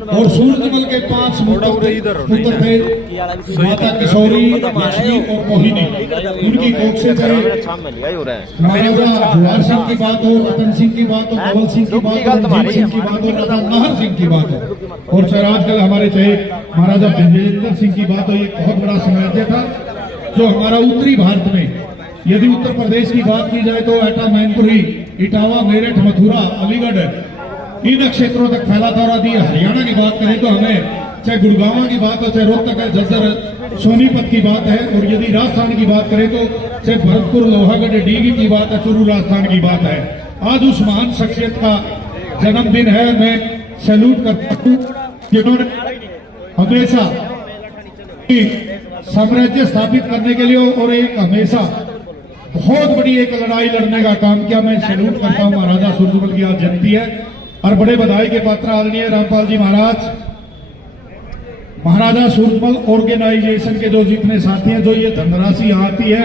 और सूरजमल के 5 पुत्र थे, माता किशोरी, लक्ष्मी और मोहिनी। उनकी कोख से चाहे महाराजा जुहार सिंह की बात हो, रतन सिंह की बात हो, कंवल सिंह की बात हो, रणजीत सिंह की बात हो, राजा नाहर सिंह की बात हो, और चाहे आजकल हमारे चाहे महाराजा विजेंद्र सिंह की बात हो। ये बहुत बड़ा साम्राज्य था जो हमारा उत्तरी भारत में, यदि उत्तर प्रदेश की बात की जाए तो एटा, मैनपुरी, इटावा, मेरठ, मथुरा, अलीगढ़, इन क्षेत्रों तक फैला था। और यदि हरियाणा की बात करें तो हमें चाहे गुड़गांव की बात हो, चाहे रोहतक है, झज्जर, सोनीपत की बात है, और यदि राजस्थान की बात करें तो चाहे भरतपुर, लोहागढ़, डीगी की बात है, चूरू राजस्थान की बात है। आज उस महान शख्सियत का जन्मदिन है। मैं सैल्यूट करता हूँ जिन्होंने हमेशा साम्राज्य स्थापित करने के लिए और एक हमेशा बहुत बड़ी एक लड़ाई लड़ने का काम किया। मैं सैल्यूट करता हूँ। महाराजा सूरजमल की आज जयंती है और बड़े बधाई के पात्र आदरणीय रामपाल जी महाराज, महाराजा सूरजमल ऑर्गेनाइजेशन के जो जितने साथी हैं, जो ये धनराशि आती है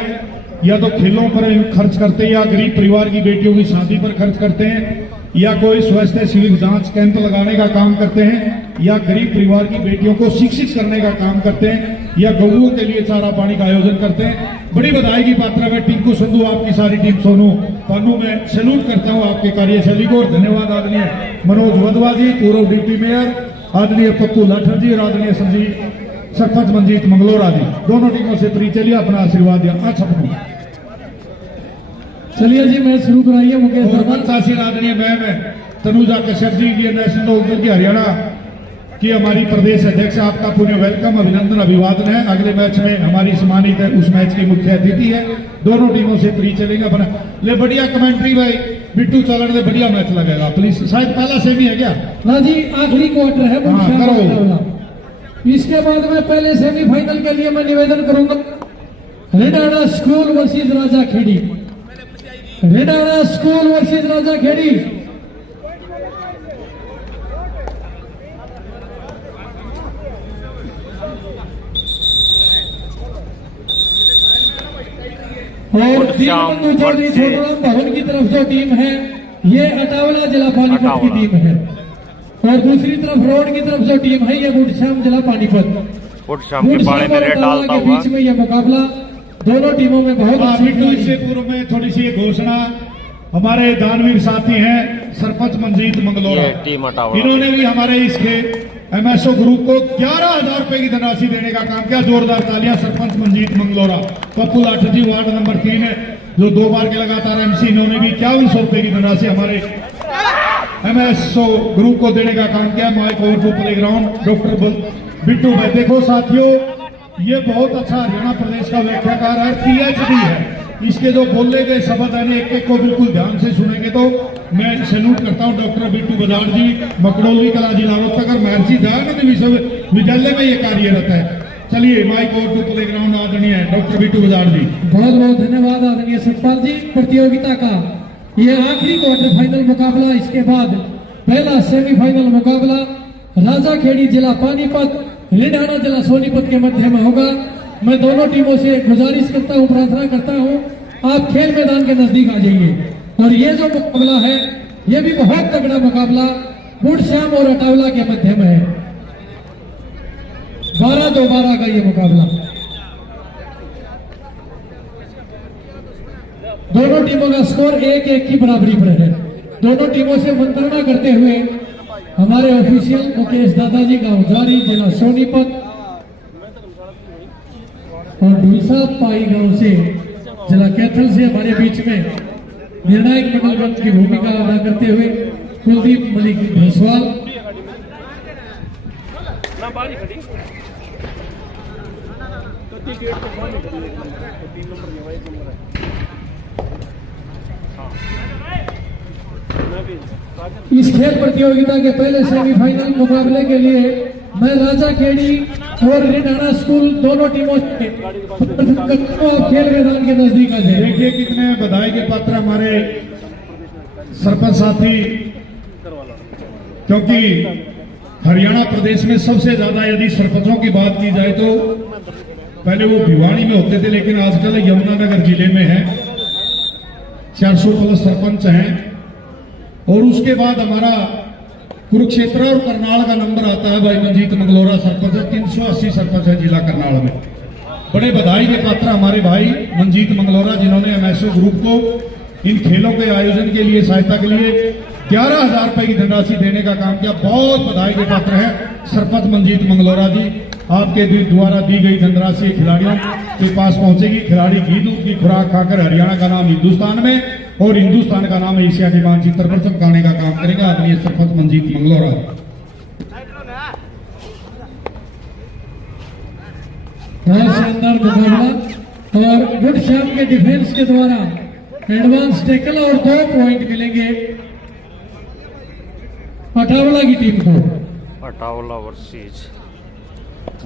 या तो खेलों पर खर्च करते हैं, या गरीब परिवार की बेटियों की शादी पर खर्च करते हैं, या कोई स्वास्थ्य सिविल जांच कैंप लगाने का काम करते हैं, या गरीब परिवार की बेटियों को शिक्षित करने का काम करते हैं, या गौओं के लिए चारा पानी का आयोजन करते हैं। बड़ी बधाई की पात्र है टिंकू संधू, आपकी सारी टीम, सोनू पानू, मैं सैल्यूट करता हूं आपके कार्यशैली को। और धन्यवाद आदरणीय मनोज वधवा जी, पूर्व डिप्टी मेयर आदरणीय पप्पू लाठर जी, और आदरणीय संजीव सरपंच मंजीत मंगलोरा जी, दोनों टीमों से प्री चलिए, अपना आशीर्वाद दिया। छपनू चलिए जी, मैं शुरू कराइए। मुकेश सरपंच शासन आदरणीय मैम तनुजा कश्यप जी की नेशनल लोकदल की हरियाणा की हमारी प्रदेश अध्यक्ष, आपका पुण्य वेलकम, अभिनंदन, अभिवादन है। अगले मैच में हमारी सम्मानित है, उस मैच की मुख्य अतिथि है। दोनों टीमों से प्री चलेगा बना ले। बढ़िया कमेंट्री भाई बिट्टू चालन ने बढ़िया मैच लगेगा प्लीज। शायद पहला सेमी है क्या? ना जी, आखिरी क्वार्टर है। करो। इसके बाद में पहले सेमीफाइनल के लिए मैं निवेदन करूंगा रेडाना स्कूल वर्सेस राजा खेड़ी। रेडाना स्कूल वर्सेस राजा खेड़ी। और दीनबंधु चौधरी छोटूराम भवन की तरफ जो टीम है, ये अटावला जिला पानीपत की टीम है, और दूसरी तरफ रोड की तरफ जो टीम है, ये बुढ़श्याम जिला पानीपत। बुढ़श्याम के बारे में रेड डालता हुआ बीच में ये मुकाबला दोनों टीमों में बहुत। इससे पूर्व में थोड़ी सी घोषणा, हमारे दानवीर साथी हैं सरपंच मंजीत मंगलोरा, इन्होंने भी हमारे इसके एमएसओ ग्रुप को 11,000 रुपए की धनराशि देने का काम किया। जोरदार तालियां सरपंच मंजीत मंगलोरा। पप्पू लाठर जी वार्ड नंबर 3 है, जो 2 बार के लगातार एमसी, इन्होंने भी 5100 रुपए की धनराशि हमारे एमएसओ ग्रुप को देने का काम किया। Mic over to playground doctor Bittu भाई। देखो साथियों, ये बहुत अच्छा हरियाणा प्रदेश का व्याख्याकार है, पीएचडी है। इसके जो बोले गए शब्द है, एक एक को बिल्कुल ध्यान से सुनेंगे तो मैं सैल्यूट करता हूँ। डॉक्टर बिट्टू बजाड़ जी, मकड़ौली कला जिला रोहतक और महर्षि दयानंद विश्वविद्यालय में ये कार्यरत है। चलिए माइक ओवर टू प्लेग्राउंड आदरणीय डॉक्टर बिट्टू बजाड़ जी। बहुत बहुत धन्यवाद आदरणीय सतपाल जी। प्रतियोगिता का ये आखिरी क्वार्टर फाइनल मुकाबला, इसके बाद पहला सेमीफाइनल मुकाबला राजा खेड़ी जिला पानीपत, रेडाना जिला सोनीपत के मध्य में होगा। मैं दोनों टीमों से गुजारिश करता हूं, प्रार्थना करता हूं, आप खेल मैदान के नजदीक आ जाइए। और ये जो मुकाबला है, ये भी बहुत तगड़ा मुकाबला बुढ़श्याम और अटावला के मध्य में है। 12-12 का ये मुकाबला। दोनों टीमों का स्कोर 1-1 की बराबरी पर है। दोनों टीमों से मंत्रणा करते हुए हमारे ऑफिशियल मुकेश दादाजी गांव जारी, जिला सोनीपत, और ढुलसा पाई गांव से जिला कैथल से हमारे बीच में निर्णायक मंडलगण की भूमिका अदा करते हुए कुलदीप मलिक भैंसवाल। इस खेल प्रतियोगिता के पहले सेमीफाइनल मुकाबले के लिए मैं राजा खेड़ी और रेडाना स्कूल दोनों टीमों से खेल मैदान के नजदीक आ जाए। देखिए कितने बधाई के पात्र हमारे सरपंच साथी, क्योंकि हरियाणा प्रदेश में सबसे ज्यादा यदि सरपंचों की बात की जाए तो पहले वो भिवानी में होते थे, लेकिन आजकल यमुनानगर जिले में है। 400 प्लस सरपंच हैं। और उसके बाद हमारा कुरुक्षेत्र और करनाल का नंबर आता है भाई मंजीत मंगलोरा सरपंच है, 380 सरपंच है जिला करनाल में। बड़े बधाई के पात्र हमारे भाई मंजीत मंगलोरा, जिन्होंने एमएसओ ग्रुप को इन खेलों के आयोजन के लिए सहायता के लिए 11,000 रुपए की धनराशि देने का काम किया। बहुत बधाई के पात्र है सरपंच मंजीत मंगलोरा जी। आपके द्वारा दी गई धनराशि खिलाड़ियों के पास पहुंचेगी। खिलाड़ी घी दूध की खुराक खाकर हरियाणा का नाम हिंदुस्तान में और हिंदुस्तान का नाम एशिया के मानचित्र पर चमकाने का काम करेगा आदरणीय सरपंच मंजीत मंगलोरा। बहुत शानदार मुकाबला और गुड श्याम के डिफेंस के द्वारा एडवांस टैकल और 2 पॉइंट मिलेंगे अठावला की टीम को। अटावला वर्सेस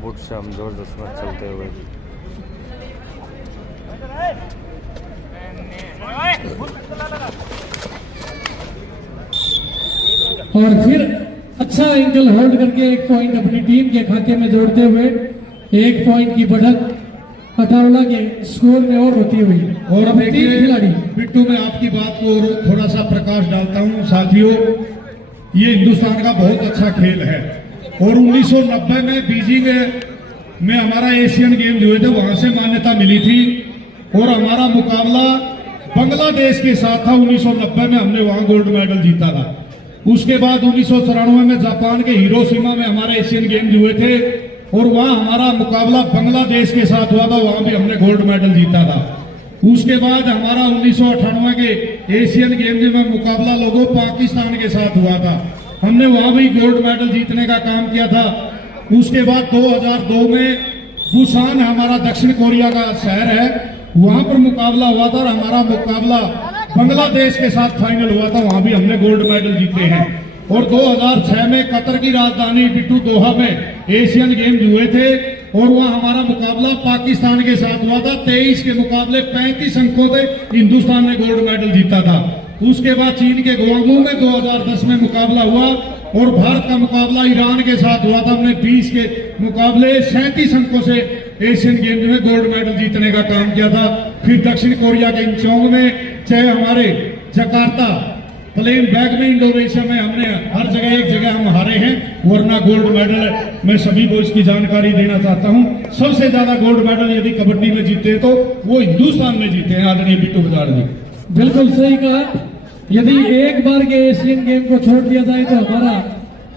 बुट श्याम जबरदस्त मैच चलते हुए। और फिर अच्छा एंगल होल्ड करके 1 पॉइंट अपनी टीम के खाते में जोड़ते हुए 1 पॉइंट की बढ़त अटावला के स्कोर में और होती हुई। और अब देखिए 3 खिलाड़ी। बिट्टू, मैं आपकी बात को थोड़ा सा प्रकाश डालता हूं। साथियों, ये हिंदुस्तान का बहुत अच्छा खेल है और 1990 में बीजिंग में हमारा एशियन गेम हुए थे, वहां से मान्यता मिली थी और हमारा मुकाबला बांग्लादेश के साथ था। 1990 में हमने वहां गोल्ड मेडल जीता था। उसके बाद 1994 में जापान के हिरोशिमा में हमारे एशियन गेम्स हुए थे और वहां हमारा मुकाबला बांग्लादेश के साथ हुआ था, वहां भी हमने गोल्ड मेडल जीता था। उसके बाद हमारा 1998 के एशियन गेम्स में मुकाबला लोगों पाकिस्तान के साथ हुआ था, हमने वहां भी गोल्ड मेडल जीतने का काम किया था। उसके बाद 2002 में बुसान हमारा दक्षिण कोरिया का शहर है, वहां पर मुकाबला हुआ था और हमारा मुकाबला बांग्लादेश के साथ फाइनल हुआ था, वहां भी हमने गोल्ड मेडल जीते हैं। और 2006 में कतर की राजधानी बिट्टू दोहा में एशियन गेम्स हुए थे और वहां हमारा मुकाबला पाकिस्तान के साथ हुआ था। 23 के मुकाबले 35 अंकों से हिंदुस्तान ने गोल्ड मेडल जीता था। उसके बाद चीन के ग्वांगडू में 2010 में मुकाबला हुआ और भारत का मुकाबला ईरान के साथ हुआ था। हमने 20 के मुकाबले 37 अंकों से एशियन गेम्स में गोल्ड मेडल जीतने का काम किया था। फिर दक्षिण कोरिया के इंचोंग में, चाहे हमारे जकार्ता प्लेन बैग में इंडोनेशिया में, हमने हर जगह एक जगह हम हारे हैं, वरना गोल्ड मेडल मैं सभी को इसकी जानकारी देना चाहता हूं। सबसे ज्यादा गोल्ड मेडल यदि कबड्डी में जीते तो वो हिंदुस्तान में जीते हैं आदरणीय बिट्टू बजाड़ जी। बिल्कुल सही कहा। यदि एक बार के एशियन गेम को छोड़ दिया जाए तो हमारा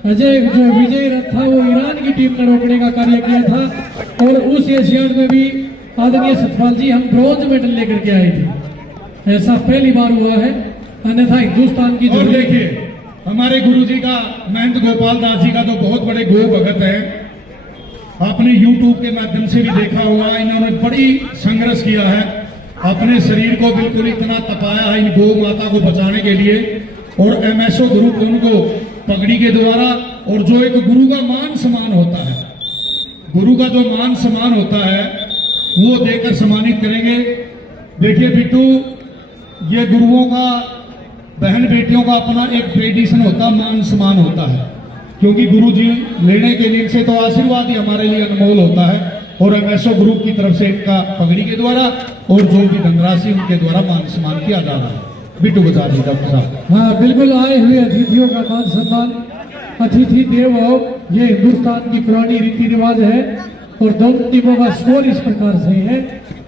अजय जो विजय रथ था वो ईरान की टीम ने रोकने का कार्य किया था और उस एशियन में भी आदरणीय सतपाल जी हम ब्रॉन्ज मेडल लेकर के आए थे। ऐसा पहली बार हुआ है, अन्यथा हिंदुस्तान की। और देखिए हमारे गुरुजी का महंत गोपाल दास जी का तो बहुत बड़े गो भगत है, आपने YouTube के माध्यम से भी देखा होगा। इन्होंने बड़ी संघर्ष किया है, अपने शरीर को बिल्कुल इतना तपाया है इन गौ माता को बचाने के लिए और एमएसओ ग्रुप उनको पगड़ी के द्वारा और जो एक गुरु का मान सम्मान होता है, गुरु का जो मान सम्मान होता है वो देकर सम्मानित करेंगे। देखिए बिट्टू, ये गुरुओं का, बहन बेटियों का अपना एक ट्रेडिशन होता है, मान सम्मान होता है, क्योंकि गुरु जी लेने के लिए से तो आशीर्वाद ही हमारे लिए अनमोल होता है और एमएसओ ग्रुप की तरफ से इनका पगड़ी के द्वारा और जो भी धनराशि उनके द्वारा मान सम्मान किया जा रहा है। बिट्टू बता दी डॉक्टर साहब। हाँ बिल्कुल, आए हुए अतिथियों का मान सम्मान, अतिथि देवो भव, ये हिंदुस्तान की पुरानी रीति रिवाज है और दोनों टीमों का स्कोर इस प्रकार से है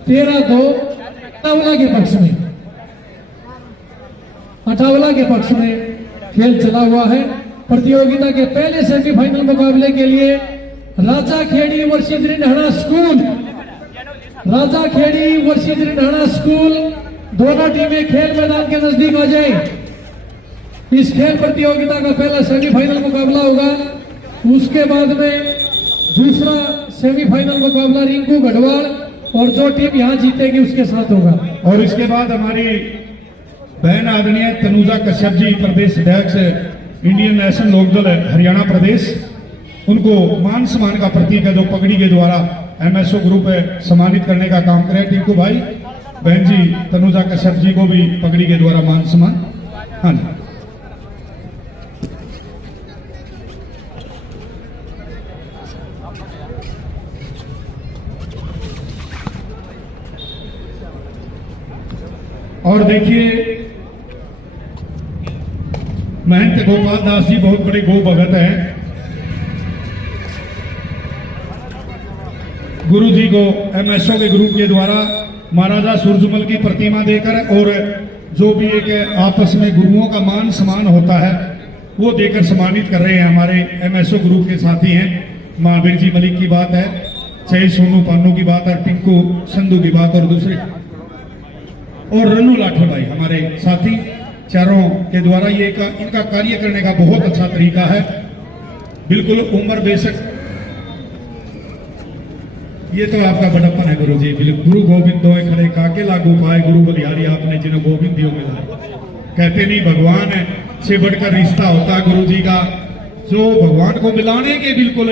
13-2 अटावला के पक्ष में। अटावला के पक्ष में खेल चला हुआ है। प्रतियोगिता के पहले सेमीफाइनल मुकाबले के लिए राजा खेड़ी वर्षीय दृढ़ाना स्कूल, राजा खेड़ी वर्षीय दृढ़ाना स्कूल, दोनों टीमें खेल मैदान के नजदीक आ जाए। इस खेल प्रतियोगिता का पहला सेमीफाइनल मुकाबला होगा, उसके बाद में दूसरा सेमीफाइनल मुकाबला रिंकू गढ़वाल और जो टीम यहां जीतेगी उसके साथ होगा। और इसके बाद हमारी बहन आदरणीय तनुजा कश्यप जी, प्रदेश अध्यक्ष इंडियन नेशनल लोकदल हरियाणा प्रदेश, उनको मान सम्मान का प्रतीक है जो पगड़ी के द्वारा एमएसओ ग्रुप सम्मानित करने का काम करे। टिंकू भाई, बहन जी तनुजा कश्यप जी को भी पगड़ी के द्वारा मान सम्मान। हाँ जी, और देखिए महंत गोपाल दास जी बहुत बड़े गो भगत हैं। गुरु जी को एमएसओ के ग्रुप के द्वारा महाराजा सूरजमल की प्रतिमा देकर और जो भी एक आपस में गुरुओं का मान सम्मान होता है वो देकर सम्मानित कर रहे हैं। हमारे एमएसओ ग्रुप के साथी हैं। महावीर जी मलिक की बात है, चाहे सोनू पानू की बात है, टिंकू संधू की बात और दूसरे और रन्नू लाठर भाई हमारे साथी चारों के द्वारा ये इनका कार्य करने का बहुत अच्छा तरीका है। बिल्कुल उम्र बेशक ये तो आपका बड़प्पन है गुरु जी। गुरु गोविंद दो खड़े काके लागू पाए, गुरु बलिहारी आपने जिन्हें गोविंद दियो मिला। कहते नहीं भगवान से बढ़कर रिश्ता होता है गुरु जी का, जो भगवान को मिलाने के बिल्कुल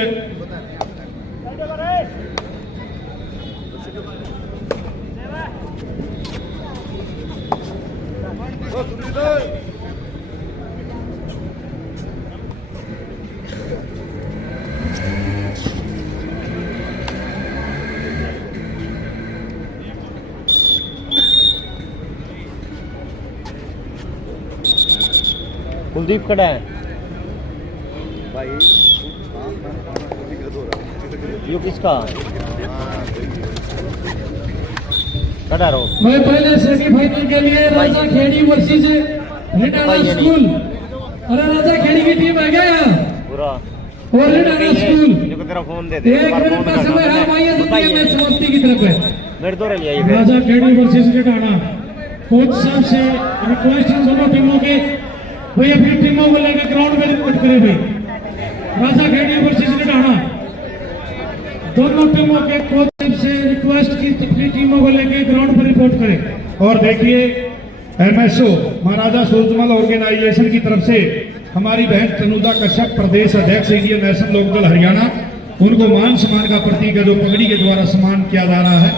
कुलदीप खड़ा है यो किसका खड़ा रहो। मैं पहले सेमीफाइनल के लिए राजा खेड़ी वर्सेस रिडाना स्कूल। अरे राजा खेड़ी की टीम आ गया यहाँ पूरा और रिडाना स्कूल इनको तेरा फोन दे दे। एक मिनट का समय है, आइए देखिए मैच समाप्ति की तरफ है। मेरे दो रही है राजा खेड़ी वर्सेस रिडाना। कोच साहब से रिक्वेस्ट है दोनों टीमों के, भाई अपनी टीमों को लेकर ग्राउंड में रिपोर्ट करें भाई। राजा खेड़ी वर्सेस रिडाना, दोनों टीमों के कोच से रिक्वेस्ट की अपनी टीमों को लेकर ग्राउंड पर रिपोर्ट करें। और देखिए एमएसओ महाराजा सूरजमल ऑर्गेनाइजेशन की तरफ से हमारी बहन तनुजा कश्यप प्रदेश अध्यक्ष इंडियन नेशनल लोकदल हरियाणा, उनको मान सम्मान का प्रतीक है जो पगड़ी के द्वारा सम्मान किया जा रहा है।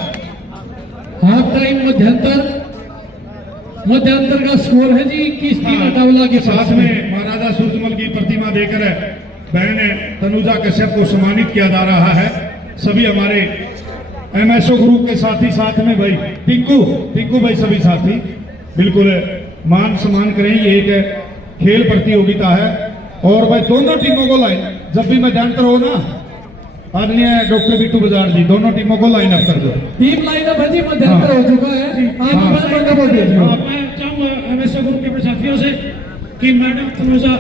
हाफ टाइम मध्यांतर का स्कोर है जी 21-3 अटावला के साथ में महाराजा सूरजमल की प्रतिमा देकर बहन तनुजा कश्यप को सम्मानित किया जा रहा है। सभी हमारे एमएसओ ग्रुप के साथी साथ में भाई टिंकू भाई सभी साथी बिल्कुल मान सम्मान करें। ये एक खेल प्रतियोगिता है और भाई दोनों टीमों को लाइन जब भी मध्यांतर हो ना आदरणीय डॉक्टर बिट्टू बजाज जी दोनों टीमों को लाइन अप कर दो। टीम लाइन अप है जी, मध्यांतर हो चुका है। आप मैं चाहूंगा एमएसओ ग्रुप के साथियों से कि मैडम तनुजा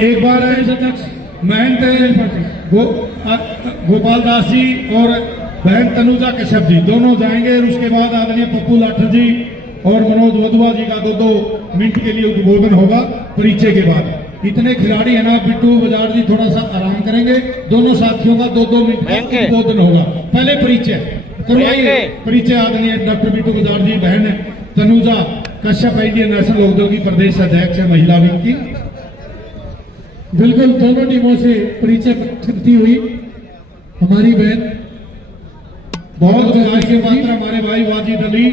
एक बार महंत गोपाल दास जी और बहन तनुजा कश्यप जी दोनों जाएंगे और उसके बाद आदरणीय पप्पू लाठर जी और मनोज वधवा जी का 2-2 मिनट के लिए उद्बोधन होगा परिचय के बाद। इतने खिलाड़ी है ना, बिट्टू बजाज जी थोड़ा सा आराम करेंगे, दोनों साथियों का 2-2 मिनट का उद्बोधन होगा। पहले परिचय करवाइए, परिचय आदरणीय डॉक्टर बिट्टू बजाज जी, बहन तनुजा कश्यप इंडियन नेशनल लोकदल की प्रदेश अध्यक्ष है महिला विंग की। बिल्कुल दोनों टीमों से परिचय करती हुई हमारी बहन बहुत आज के पात्र हमारे भाई वाजिद अली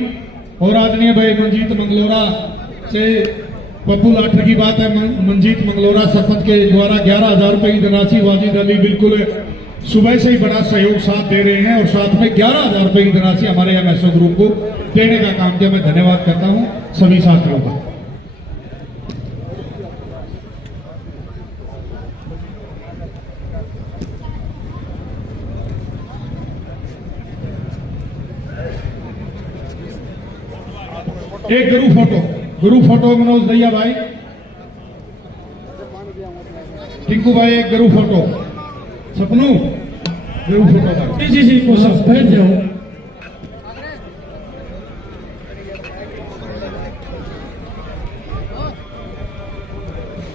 और आदरणीय भाई मंजीत मंगलोरा से पप्पू लाठर की बात है। मंजीत मंगलोरा सरपंच के द्वारा 11,000 रुपए की धनराशि वाजिद अली बिल्कुल सुबह से ही बड़ा सहयोग साथ दे रहे हैं और साथ में 11,000 रुपए की धनराशि हमारे एमएसओ ग्रुप को देने का काम किया। मैं धन्यवाद करता हूं सभी साथियों का। एक गुरु फोटो मनोज दैया भाई, टिंकू भाई एक गुरु फोटो, सपनू गुरु फोटो भाई। जी को सब बैठ जाओ।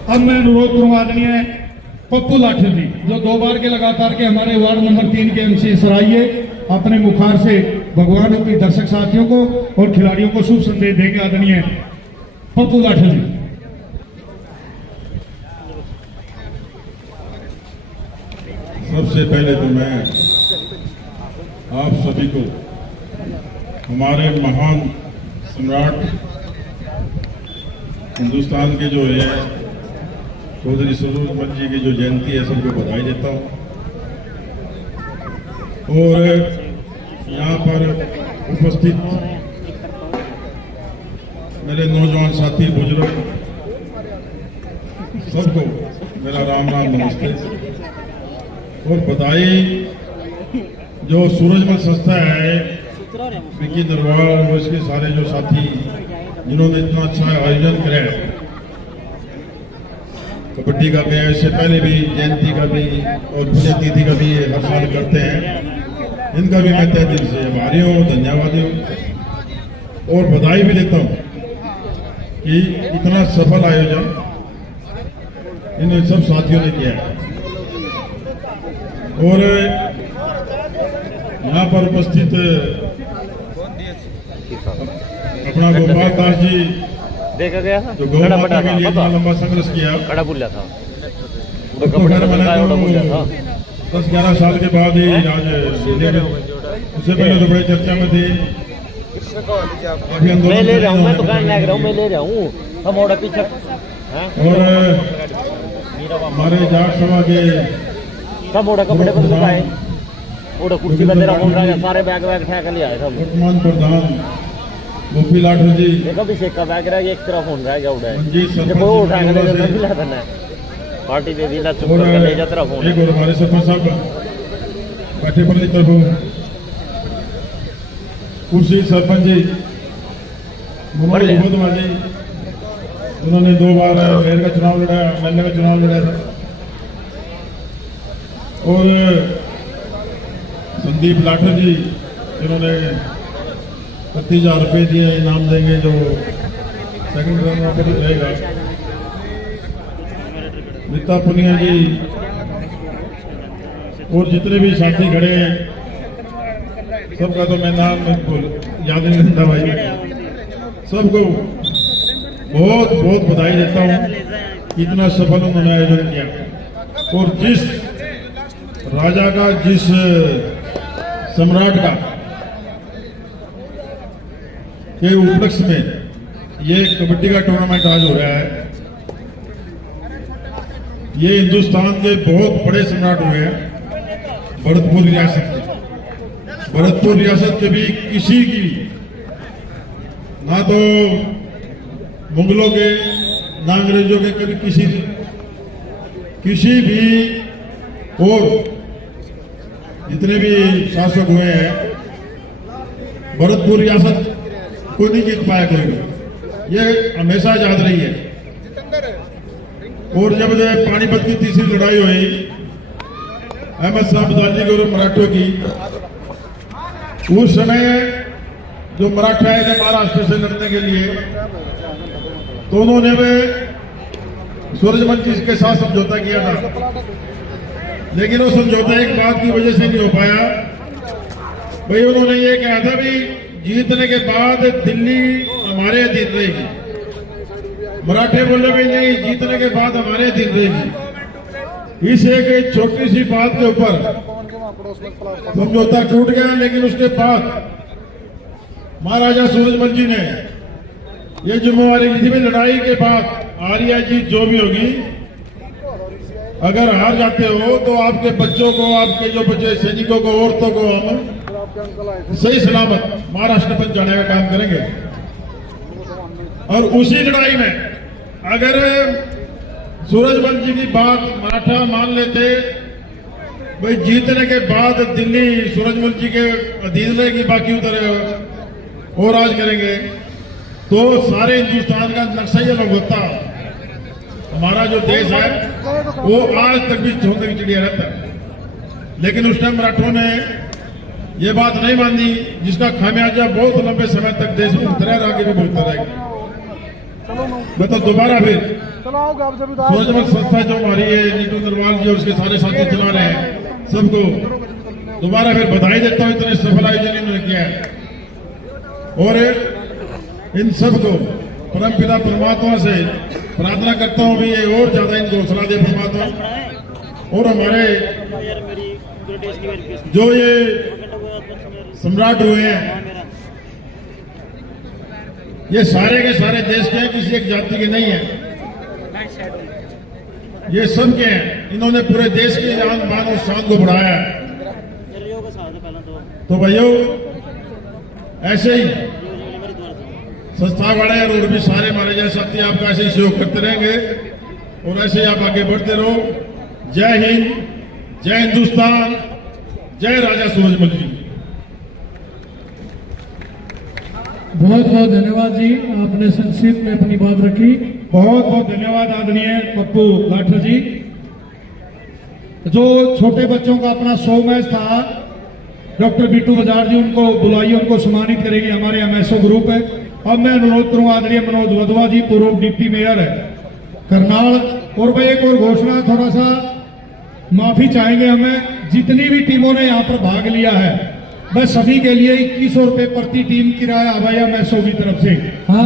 अब मैं अनुरोध करूंगा आदरणीय पप्पू लाठर जी जो 2 बार के लगातार के हमारे वार्ड नंबर 3 के एमसी सराइए अपने मुखार से भगवान के दर्शक साथियों को और खिलाड़ियों को शुभ संदेश देंगे। आदरणीय पप्पू लाठर जी। सबसे पहले तो मैं आप सभी को हमारे महान सम्राट हिंदुस्तान के जो है चौधरी सूरजमल जी की जो जयंती है सबको बधाई देता हूँ। और यहाँ पर उपस्थित मेरे नौजवान साथी बुजुर्ग सबको मेरा राम राम नमस्ते। और बधाई जो सूरजमल संस्था है, विकी दरबार और इसके सारे जो साथी जिन्होंने इतना अच्छा आयोजन किया है कबड्डी का भी, इससे पहले भी जयंती का भी और पुण्यतिथि का भी हर साल करते हैं, इनका भी मैं तहे दिल से आभारी हूँ, धन्यवादी हूँ और बधाई भी देता हूँ कि इतना सफल आयोजन इन सब साथियों ने किया है। और यहाँ पर उपस्थित अपना गोपाल दास जी देखा गया था जो गौ माता के लिए इतना लंबा संघर्ष किया, कड़ा बुल्ला था तो खैर मैंने तो 10-11 साल के बाद ही आज उससे पहले तो बड़ी चर्चा में थी, काफी मैं आंदोलन ले रहा हूँ, मैं कर दुकान लग रहा हूँ, मैं ले रहा हूँ हम और पीछे हैं? और हमारे जाट सभा के सब ओढ़ा कपड़े बंद लगाए, ओढ़ा कुर्सी पे तेरा फोन रह गया, सारे बैग वैग उठा के ले आए सब। वर्तमान प्रधान गोपी लाठर जी, देखो अभिषेक का बैग रह गया, एक तरह फोन रह गया उड़ा है, मंजीत सरपंच वो उठा के ले जी जाता दिला देना पार्टी दे दिला चुप और करके ले जा तेरा फोन। एक और हमारे सरपंच साहब बैठे पर तरफ कुर्सी सरपंच जी मनोज गोदमा जी, उन्होंने 2 बार मेयर का चुनाव लड़ा, एमएलए का चुनाव लड़ा था। और संदीप लाठर जी जिन्होंने 25,000 रुपये दिए, इनाम देंगे जो सेकंड रनर पर रहेगा। नीता पुनिया जी और जितने भी साथी खड़े हैं सबका तो मैं नाम याद नहीं रहता भाई, सबको बहुत बहुत बधाई देता हूँ, इतना सफल उन्होंने आयोजन किया। और जिस राजा का, जिस सम्राट का के उपलक्ष्य में ये कबड्डी का टूर्नामेंट आज हो रहा है, ये हिंदुस्तान के बहुत बड़े सम्राट हुए हैं भरतपुर रियासत के। भरतपुर रियासत के भी किसी की ना तो मुगलों के ना अंग्रेजों के कभी किसी भी और जितने भी शासक हुए हैं भरतपुर रियासत को नहीं जीत पाया कोई, ये हमेशा याद रही है। और जब पानीपत की तीसरी लड़ाई हुई अहमद शाह अब्दाली और मराठों की, उस समय जो मराठा आए थे महाराष्ट्र से लड़ने के लिए, तो उन्होंने सूरजमल जी के साथ समझौता किया था, लेकिन वो समझौता एक बात की वजह से नहीं हो पाया भाई। उन्होंने ये कहा था भी जीतने के बाद दिल्ली हमारे अधीन रहेगी, मराठे बोले भाई नहीं, जीतने के बाद हमारे अधीन रहेगी। इस एक छोटी सी बात के ऊपर समझौता टूट गया, लेकिन उसके बाद महाराजा सूरजमल जी ने ये जिम्मेवारी ली थी, लड़ाई के बाद हार या जीत जो भी होगी, अगर हार जाते हो तो आपके बच्चों को, आपके जो बच्चे सैनिकों को, औरतों को हम सही सलामत महाराष्ट्र पहुंचाने का काम करेंगे। और उसी लड़ाई में अगर सूरजमल जी की बात मराठा मान लेते भाई, जीतने के बाद दिल्ली सूरजमल जी के अधीन रहेगी, बाकी उधर और राज करेंगे, तो सारे हिंदुस्तान का नक्शा ही अलग होता। हमारा जो देश है वो आज तक भी चौंधरी चिड़िया रहता है। लेकिन उस टाइम मराठों ने ये बात नहीं मानी, जिसका खामियाजा बहुत लंबे समय तक देश में उतरा, आगे भी भुगतना रहेगा। मैं तो दोबारा फिर सूरजमल संस्था जो हमारी है, नीतू नरवाल जी और उसके सारे साथी चला रहे हैं, सबको दोबारा फिर बधाई देता हूँ, इतने सफल आयोजन इन्होंने किया है। और इन सबको परमपिता परमात्मा से प्रार्थना करता हूँ भी ये और ज्यादा इनको हौसला दे परमात्मा। और हमारे जो ये सम्राट हुए हैं, ये सारे के सारे देश के हैं, किसी एक जाति के नहीं है, ये सब के हैं। इन्होंने पूरे देश की आन बान और शान को बढ़ाया है। तो भाइयों ऐसे ही संस्था वाले और भी सारे हमारे जैसे साथी आपका ऐसे ही सहयोग करते रहेंगे और ऐसे ही आप आगे बढ़ते रहो। जय हिंद, जय हिंदुस्तान, जय राजा सूरजमल जी। बहुत बहुत धन्यवाद जी, आपने संक्षिप्त में अपनी बात रखी। बहुत बहुत धन्यवाद आदरणीय पप्पू लाठर जी। जो छोटे बच्चों का अपना 100 मैच था, डॉक्टर बिट्टू बजाज जी उनको बुलाइए, उनको सम्मानित करेगी हमारे एमएसओ ग्रुप है। अब मैं अनुरोध करूंगा आदरणीय मनोज वधवा जी, पूर्व डिप्टी मेयर है करनाल। और भाई एक और घोषणा, थोड़ा सा माफी चाहेंगे हमें, जितनी भी टीमों ने यहाँ पर भाग लिया है बस सभी के लिए 2100 रुपए प्रति टीम किराया हवाई एमएसओ की तरफ से। हाँ,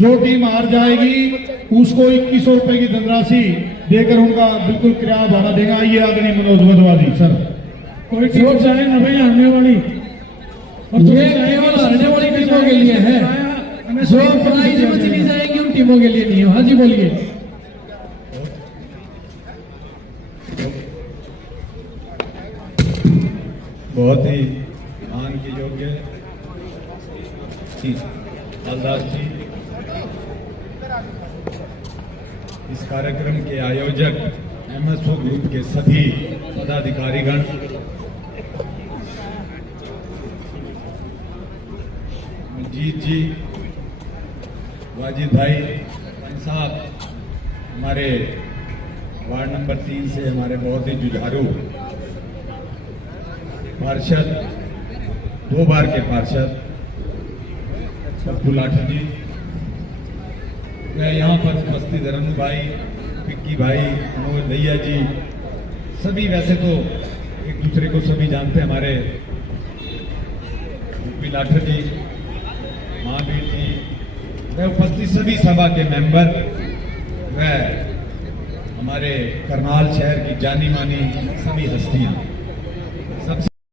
जो टीम हार जाएगी उसको 2100 रुपए की धनराशि देकर उनका बिल्कुल किराया भाड़ा देगा। आइए आदरणीय मनोज वधवा जी। सर कोई टीम चाहे न भाई आने वाली, और ये केवल हारने वाली टीमों के लिए है, जो प्राइज में चली जाएगी उन टीमों के लिए नहीं है। हाँ जी बोलिए। बहुत ही मान के योग्य हलदार जी, इस कार्यक्रम के आयोजक एमएसओ ग्रुप के सभी पदाधिकारीगण, मंजीत जी, वाजिद भाई, पंच साहब, हमारे वार्ड नंबर 3 से हमारे बहुत ही जुझारू पार्षद, 2 बार के पार्षद पप्पू लाठर जी, मैं यहाँ पर उपस्थित रनु भाई, पिक्की भाई, मनोज भैया जी, सभी वैसे तो एक दूसरे को सभी जानते हैं, हमारे पप्पू लाठर जी, महावीर जी, मैं उपस्थित सभी सभा के मेंबर, वह हमारे करनाल शहर की जानी मानी सभी हस्तियां।